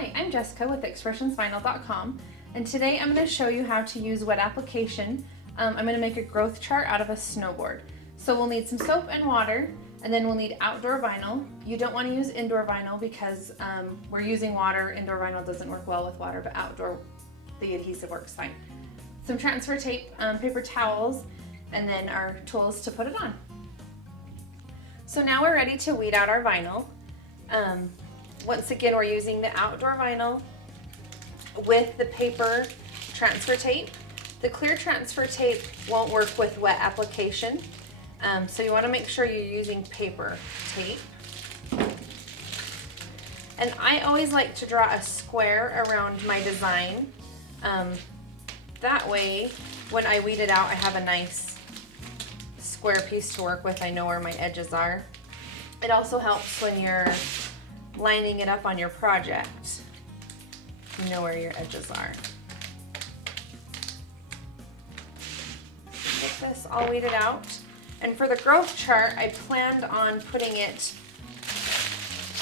Hi, I'm Jessica with expressionsvinyl.com, and today I'm going to show you how to use wet application. I'm going to make a growth chart out of a snowboard. So we'll need some soap and water, and then we'll need outdoor vinyl. You don't want to use indoor vinyl because we're using water. Indoor vinyl doesn't work well with water, but outdoor the adhesive works fine. Some transfer tape, paper towels, and then our tools to put it on. So now we're ready to weed out our vinyl. Once again, we're using the outdoor vinyl with the paper transfer tape. The clear transfer tape won't work with wet application, so you want to make sure you're using paper tape. And I always like to draw a square around my design. That way, when I weed it out, I have a nice square piece to work with. I know where my edges are. It also helps when you're lining it up on your project. You know where your edges are. Get this all weeded out. And for the growth chart, I planned on putting it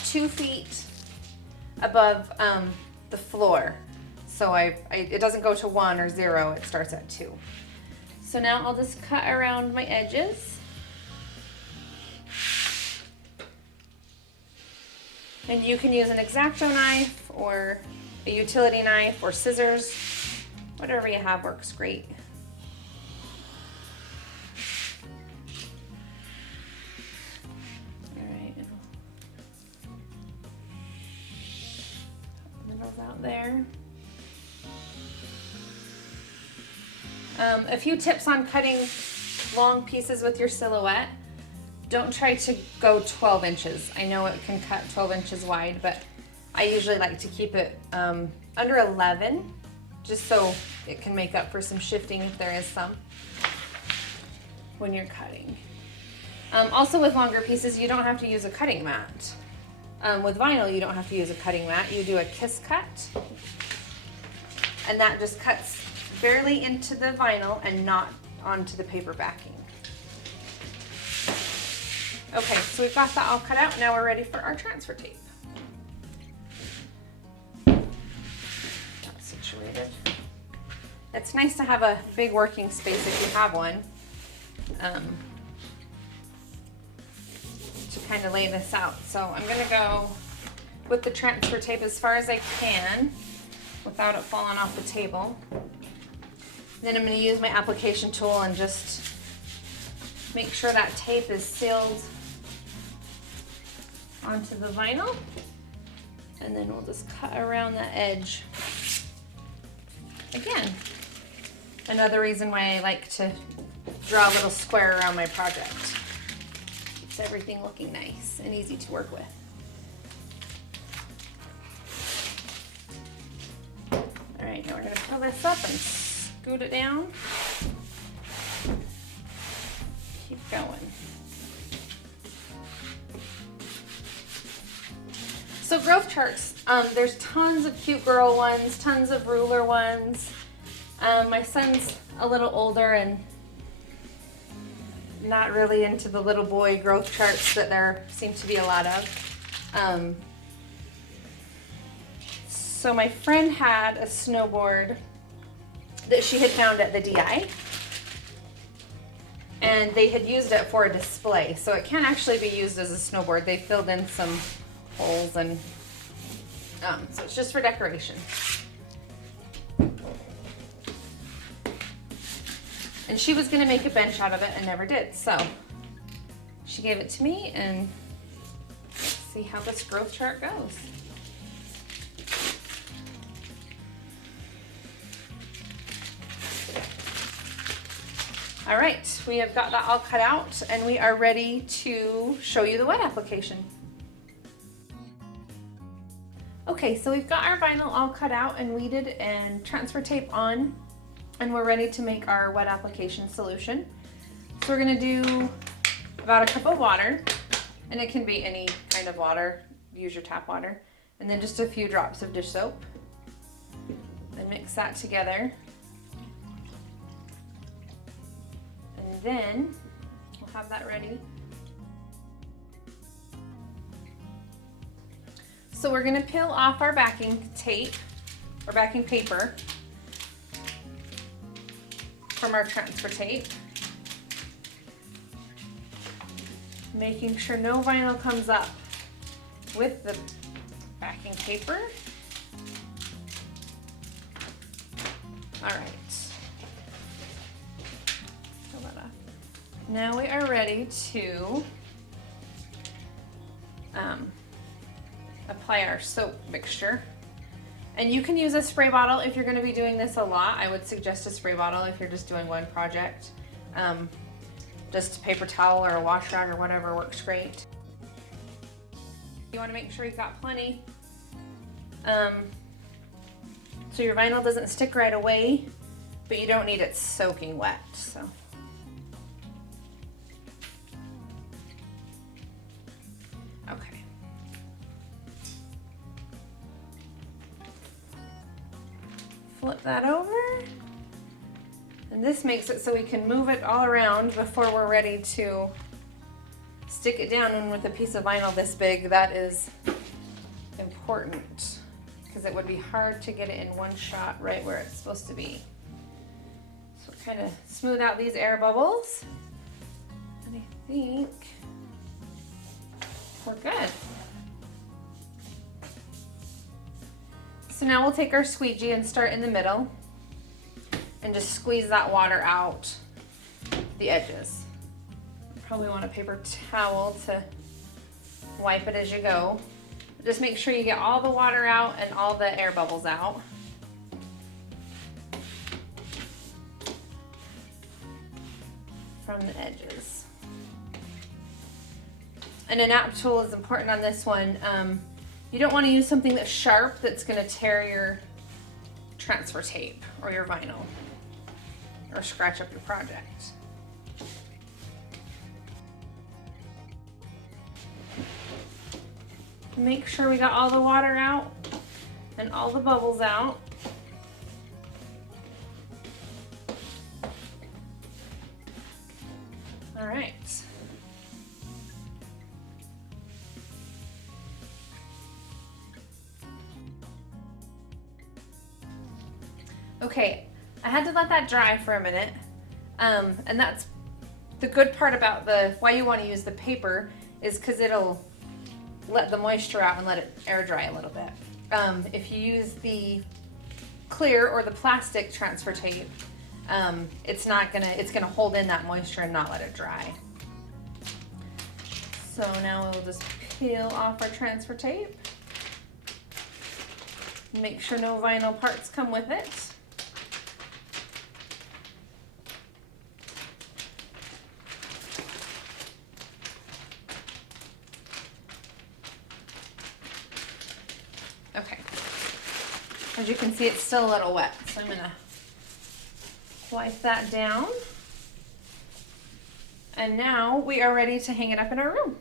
2 feet above the floor. So it doesn't go to 1 or 0, it starts at 2. So now I'll just cut around my edges. And you can use an X-Acto knife or a utility knife or scissors. Whatever you have works great. Alright, middle's out there. A few tips on cutting long pieces with your Silhouette. Don't try to go 12 inches. I know it can cut 12 inches wide, but I usually like to keep it under 11, just so it can make up for some shifting if there is some when you're cutting. Also with longer pieces, you don't have to use a cutting mat. With vinyl, you don't have to use a cutting mat. You do a kiss cut, and that just cuts barely into the vinyl and not onto the paper backing. Okay, so we've got that all cut out. Now we're ready for our transfer tape. That's situated. It's nice to have a big working space if you have one, to kind of lay this out. So I'm going to go with the transfer tape as far as I can without it falling off the table. Then I'm going to use my application tool and just make sure that tape is sealed onto the vinyl, and then we'll just cut around the edge. Again, another reason why I like to draw a little square around my project. Keeps everything looking nice and easy to work with. All right, now we're going to fill this up and scoot it down. Keep going. So growth charts, there's tons of cute girl ones, tons of ruler ones. My son's a little older and not really into the little boy growth charts that there seem to be a lot of. So my friend had a snowboard that she had found at the DI, and they had used it for a display, so it can't actually be used as a snowboard. They filled in some holes, and so it's just for decoration. And she was going to make a bench out of it and never did, so she gave it to me, and let's see how this growth chart goes. All right, we have got that all cut out, and we are ready to show you the wet application. Okay, so we've got our vinyl all cut out and weeded and transfer tape on, and we're ready to make our wet application solution. So we're gonna do about a cup of water, and it can be any kind of water, use your tap water, and then just a few drops of dish soap, and mix that together. And then we'll have that ready. So we're gonna peel off our backing tape or backing paper from our transfer tape, making sure no vinyl comes up with the backing paper. All right, pull that off. Now we are ready to apply our soap mixture. And you can use a spray bottle if you're going to be doing this a lot. I would suggest a spray bottle if you're just doing one project. Just a paper towel or a wash rag or whatever works great. You want to make sure you've got plenty so your vinyl doesn't stick right away, but you don't need it soaking wet. So. Okay. Flip that over. And this makes it so we can move it all around before we're ready to stick it down. And with a piece of vinyl this big, that is important because it would be hard to get it in one shot right where it's supposed to be. So kind of smooth out these air bubbles. And I think we're good. So now we'll take our squeegee and start in the middle and just squeeze that water out the edges. Probably want a paper towel to wipe it as you go. Just make sure you get all the water out and all the air bubbles out. From the edges. And a nap tool is important on this one. You don't want to use something that's sharp that's going to tear your transfer tape or your vinyl or scratch up your project. Make sure we got all the water out and all the bubbles out. All right. Okay, I had to let that dry for a minute, and that's the good part about why you want to use the paper is because it'll let the moisture out and let it air dry a little bit. If you use the clear or the plastic transfer tape, it's gonna hold in that moisture and not let it dry. So now we'll just peel off our transfer tape. Make sure no vinyl parts come with it. Okay, as you can see, it's still a little wet, so I'm gonna wipe that down. And now we are ready to hang it up in our room.